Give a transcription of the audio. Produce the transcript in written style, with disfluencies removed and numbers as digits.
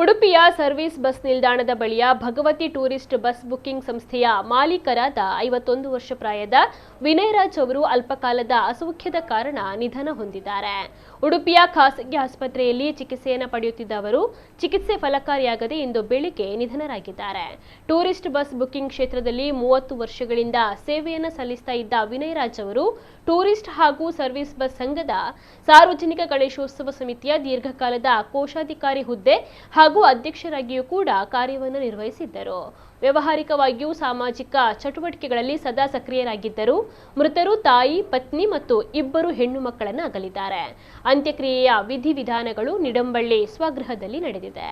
ಉಡುಪಿಯ service bus ನಿಲ್ದಾಣದ ಬಳಿಯ ಭಗವತಿ ಟೂರಿಸ್ಟ್ ಬಸ್ ಬುಕಿಂಗ್ ಸಂಸ್ಥೆಯ ಮಾಲೀಕರಾದ 51 ವರ್ಷ ಪ್ರಾಯದ ವಿನಯ್ ರಾಜ್ ಅವರು ಅಲ್ಪಕಾಲದ ಅಸೌಖ್ಯದ ಕಾರಣ ನಿಧನ ಹೊಂದಿದ್ದಾರೆ. ಉಡುಪಿಯ ಖಾಸಗಿ ಆಸ್ಪತ್ರೆಯಲ್ಲಿ ಚಿಕಿತ್ಸೆಯನ್ನು ಪಡೆಯುತ್ತಿದ್ದ ಅವರು ಚಿಕಿತ್ಸೆ ಫಲಕಾರಿಯಾಗದೆ ಇಂದು ಬೆಳಿಗ್ಗೆ ನಿಧನರಾಗಿದ್ದಾರೆ. ಟೂರಿಸ್ಟ್ ಬಸ್ ಬುಕಿಂಗ್ ಕ್ಷೇತ್ರದಲ್ಲಿ 30 ವರ್ಷಗಳಿಂದ ಸೇವೆಯನ್ನು ಸಲ್ಲಿಸ್ತಾ ಇದ್ದ ವಿನಯ್ ರಾಜ್ ಅವರು ಟೂರಿಸ್ಟ್ ಹಾಗೂ ಸರ್ವಿಸ್ ಬಸ್ ಸಂಘದ ಸಾರ್ವಜನಿಕ ಗಣೇಶೋತ್ಸವ ಸಮಿತಿಯ ದೀರ್ಘಕಾಲದ ಕೋಶಾಧಿಕಾರಿ ಹುದ್ದೆ ಹಾಗೂ ಅಧ್ಯಕ್ಷರಾಗಿಯೂ ಕೂಡ ಕಾರ್ಯವನ್ನು ನಿರ್ವಹಿಸಿದ್ದರು. ವ್ಯಾವಹಾರಿಕವಾಗಿಯೂ ಸಾಮಾಜಿಕ ಚಟುವಟಿಕೆಗಳಲ್ಲಿ ಸದಾ ಸಕ್ರಿಯರಾಗಿದ್ದರು. ಮೃತರು ತಾಯಿ, ಪತ್ನಿ ಮತ್ತು 2 ಹೆಣ್ಣು ಮಕ್ಕಳನ್ನು ಅಗಲಿದ್ದಾರೆ. ಅಂತ್ಯಕ್ರಿಯೆಯ ವಿಧಿವಿಧಾನಗಳು ನಿಡಂಬಳ್ಳಿ ಸ್ವಗೃಹದಲ್ಲಿ ನಡೆದಿದೆ.